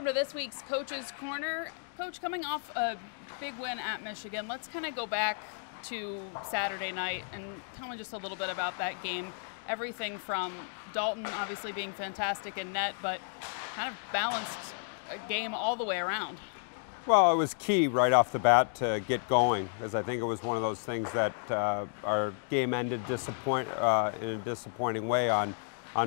welcome to this week's Coach's Corner. Coach, coming off a big win at Michigan, let's kind of go back to Saturday night and tell me just a little bit about that game. Everything from Dalton obviously being fantastic in net, but kind of balanced a game all the way around. Well, it was key right off the bat to get going, because I think it was one of those things that our game ended in a disappointing way on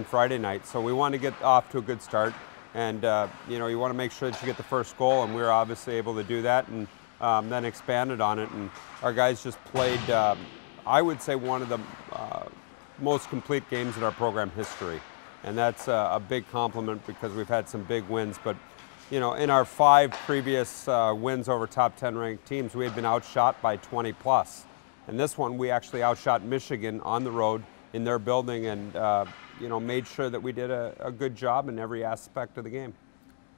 Friday night. So we wanted to get off to a good start, and you want to make sure that you get the first goal, and we were obviously able to do that, and then expanded on it. And our guys just played, I would say, one of the most complete games in our program history, and that's a big compliment because we've had some big wins, but in our 5 previous wins over top 10 ranked teams, we had been outshot by 20 plus. And this one, we actually outshot Michigan on the road in their building, and made sure that we did a good job in every aspect of the game.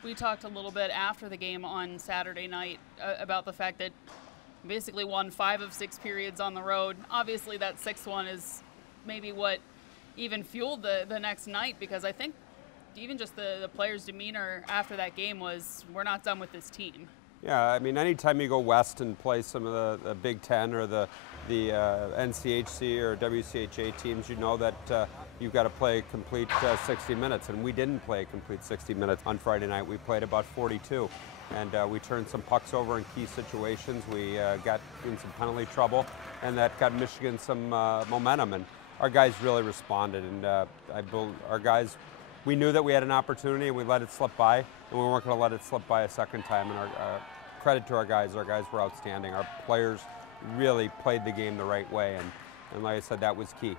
We talked a little bit after the game on Saturday night about the fact that basically won 5 of 6 periods on the road. Obviously that 6th one is maybe what even fueled the next night, because I think even just the players' demeanor after that game was, we're not done with this team. Yeah, I mean, anytime you go west and play some of the Big Ten or the NCHC or WCHA teams, you know that you've got to play a complete 60 minutes, and we didn't play a complete 60 minutes on Friday night. We played about 42, and we turned some pucks over in key situations. We got in some penalty trouble, and that got Michigan some momentum, and our guys really responded, and our guys, we knew that we had an opportunity and we let it slip by, and we weren't going to let it slip by a second time. And our credit to our guys were outstanding. Our players really played the game the right way, and like I said, that was key.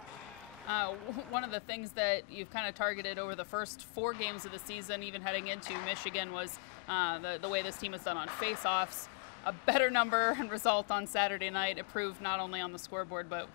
One of the things that you've kind of targeted over the first 4 games of the season, even heading into Michigan, was the way this team has done on faceoffs. A better number and result on Saturday night. It proved not only on the scoreboard, but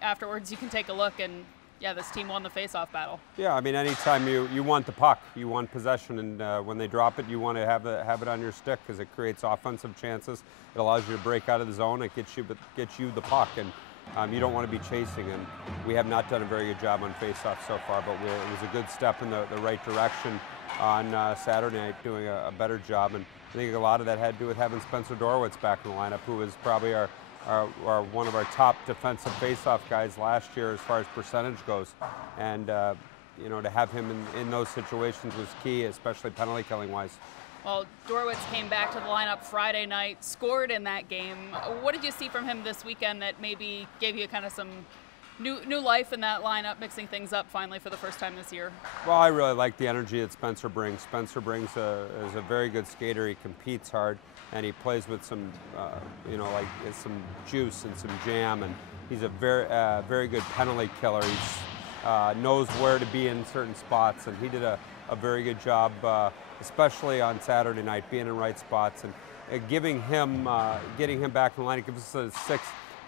afterwards you can take a look and, yeah, this team won the face-off battle. Yeah, I mean, anytime you want the puck, you want possession, and when they drop it, you want to have it on your stick, because it creates offensive chances. It allows you to break out of the zone. It gets you the puck, and you don't want to be chasing. And we have not done a very good job on face-off so far, but it was a good step in the right direction on Saturday night, doing a better job. And I think a lot of that had to do with having Spencer Dorowitz back in the lineup, who was probably one of our top defensive face-off guys last year as far as percentage goes. And to have him in those situations was key, especially penalty killing wise. Well, Dorowitz came back to the lineup Friday night, scored in that game. What did you see from him this weekend that maybe gave you kind of some new life in that lineup, mixing things up finally for the first time this year? Well, I really like the energy that Spencer brings. Spencer is a very good skater. He competes hard, and he plays with some, some juice and some jam, and he's a very good penalty killer. He knows where to be in certain spots, and he did a very good job, especially on Saturday night, being in right spots, and getting him back in the line. It gives us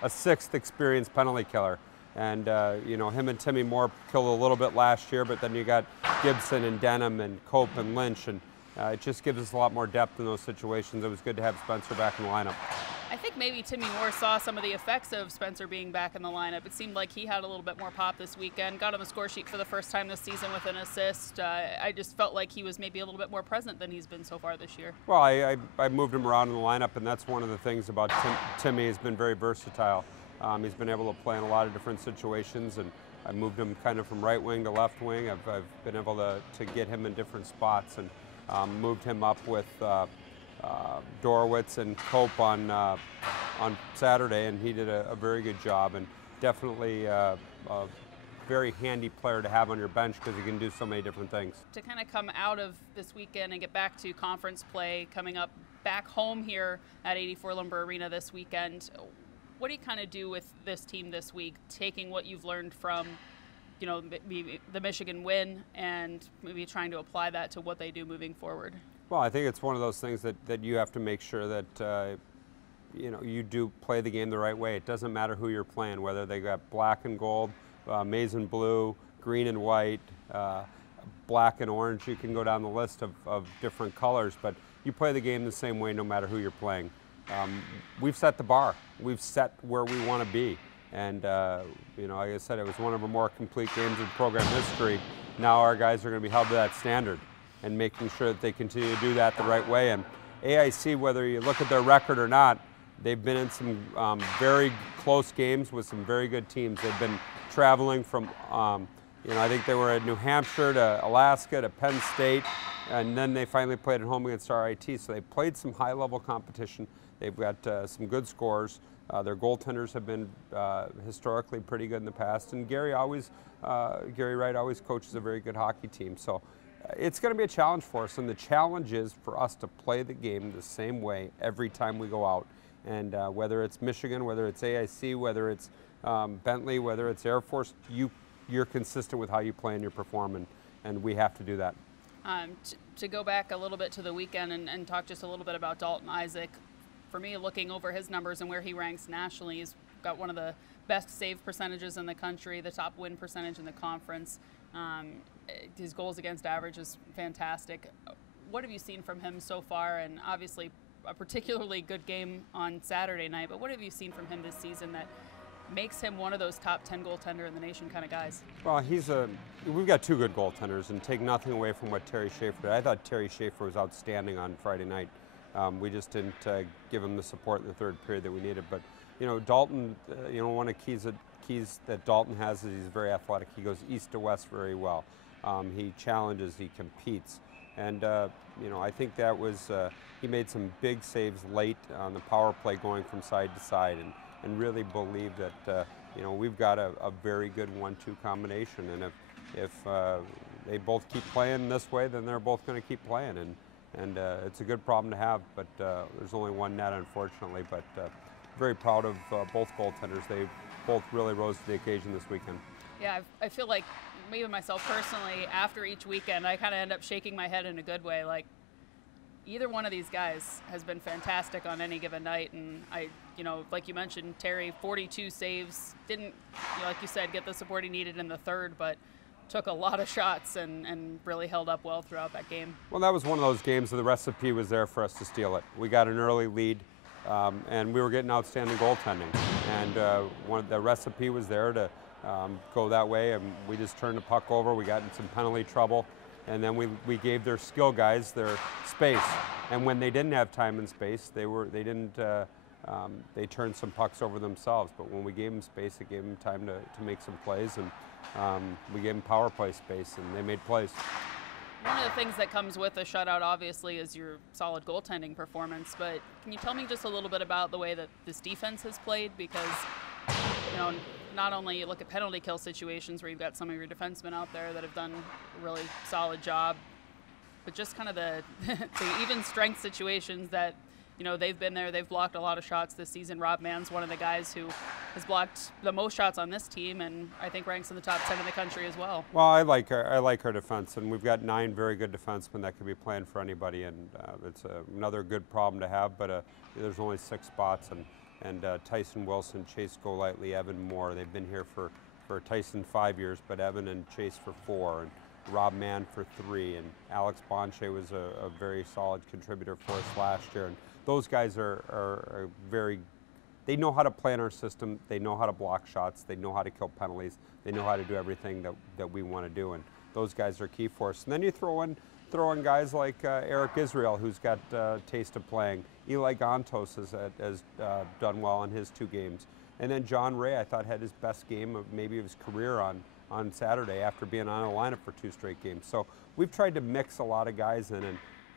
a sixth experienced penalty killer. And him and Timmy Moore killed a little bit last year, but then you got Gibson and Denham and Cope and Lynch, and it just gives us a lot more depth in those situations. It was good to have Spencer back in the lineup. I think maybe Timmy Moore saw some of the effects of Spencer being back in the lineup. It seemed like he had a little bit more pop this weekend, got on the score sheet for the first time this season with an assist. I just felt like he was maybe a little bit more present than he's been so far this year. Well, I moved him around in the lineup, and that's one of the things about Timmy. He's been very versatile. He's been able to play in a lot of different situations, and I moved him kind of from right wing to left wing. I've been able to get him in different spots, and moved him up with Dorowitz and Cope on Saturday, and he did a very good job, and definitely a very handy player to have on your bench because he can do so many different things. To kind of come out of this weekend and get back to conference play coming up back home here at 84 Lumber Arena this weekend, what do you kind of do with this team this week, taking what you've learned from, the Michigan win and maybe trying to apply that to what they do moving forward? Well, I think it's one of those things that you have to make sure that you do play the game the right way. It doesn't matter who you're playing, whether they got black and gold, maize and blue, green and white, black and orange. You can go down the list of different colors, but you play the game the same way no matter who you're playing. We've set the bar. We've set where we want to be. And, like I said, it was one of our more complete games in program history. Now our guys are going to be held to that standard. and making sure that they continue to do that the right way. And AIC, whether you look at their record or not, they've been in some very close games with some very good teams. They've been traveling from, I think they were at New Hampshire to Alaska to Penn State, and then they finally played at home against RIT. So they played some high-level competition. They've got some good scores. Their goaltenders have been historically pretty good in the past, and Gary Wright always coaches a very good hockey team. So it's going to be a challenge for us, and the challenge is for us to play the game the same way every time we go out. And whether it's Michigan, whether it's AIC, whether it's Bentley, whether it's Air Force, you're consistent with how you play and you perform, and we have to do that. To go back a little bit to the weekend and talk just a little bit about Dalton Isaac, for me, looking over his numbers and where he ranks nationally, he's got one of the best save percentages in the country, the top win percentage in the conference. His goals against average is fantastic. What have you seen from him so far? And obviously a particularly good game on Saturday night, but what have you seen from him this season that makes him one of those top 10 goaltender in the nation kind of guys? Well, we've got two good goaltenders, and take nothing away from what Terry Schaefer did. I thought Terry Schaefer was outstanding on Friday night. We just didn't give him the support in the third period that we needed. But, Dalton, one of the keys that Dalton has is he's very athletic. He goes east to west very well. He challenges, he competes. And, I think that was, he made some big saves late on the power play going from side to side, and really believe that, we've got a very good 1-2 combination. And if they both keep playing this way, then they're both going to keep playing. And it's a good problem to have, but there's only one net, unfortunately. But very proud of both goaltenders. They both really rose to the occasion this weekend. Yeah, I feel like, maybe myself personally, after each weekend, I kind of end up shaking my head in a good way. Like, either one of these guys has been fantastic on any given night. And like you mentioned, Terry, 42 saves, didn't, like you said, get the support he needed in the third, but took a lot of shots and really held up well throughout that game. Well, that was one of those games that the recipe was there for us to steal it. We got an early lead, and we were getting outstanding goaltending. And the recipe was there to go that way, and we just turned the puck over. We got in some penalty trouble, and then we gave their skill guys their space. And when they didn't have time and space, they turned some pucks over themselves. But when we gave them space, it gave them time to make some plays, and we gave them power play space, and they made plays. One of the things that comes with a shutout, obviously, is your solid goaltending performance. But can you tell me just a little bit about the way that this defense has played? Because, not only you look at penalty kill situations where you've got some of your defensemen out there that have done a really solid job, but just kind of the even strength situations that, they've been there. They've blocked a lot of shots this season. Rob Mann's one of the guys who has blocked the most shots on this team, and I think ranks in the top 10 in the country as well. Well, I like our defense, and we've got 9 very good defensemen that could be playing for anybody, and it's another good problem to have. But there's only 6 spots, and Tyson Wilson, Chase Golightly, Evan Moore. They've been here for Tyson 5 years, but Evan and Chase for 4. And Rob Mann for 3, and Alex Bonche was a very solid contributor for us last year. And those guys are very, they know how to play in our system, they know how to block shots, they know how to kill penalties, they know how to do everything that we want to do, and those guys are key for us. And then you throw in guys like Eric Israel, who's got taste of playing. Eli Gontos has done well in his 2 games. And then John Ray, I thought, had his best game of maybe of his career on Saturday after being on a lineup for 2 straight games. So we've tried to mix a lot of guys in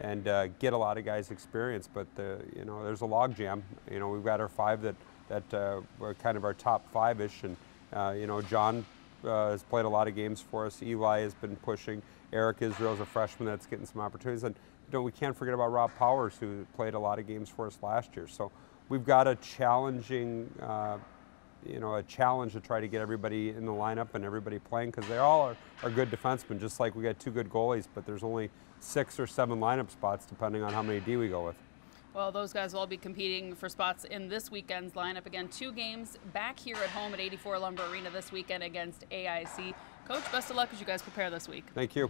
and get a lot of guys experience, but there's a log jam. We've got our 5 that were kind of our top 5-ish, and John has played a lot of games for us. Eli has been pushing. Eric Israel's a freshman that's getting some opportunities, and we can't forget about Rob Powers, who played a lot of games for us last year. So we've got a challenging a challenge to try to get everybody in the lineup and everybody playing, because they all are good defensemen, just like we got 2 good goalies, but there's only 6 or 7 lineup spots depending on how many D we go with. Well, those guys will all be competing for spots in this weekend's lineup. Again, 2 games back here at home at 84 Lumber Arena this weekend against AIC. Coach, best of luck as you guys prepare this week. Thank you.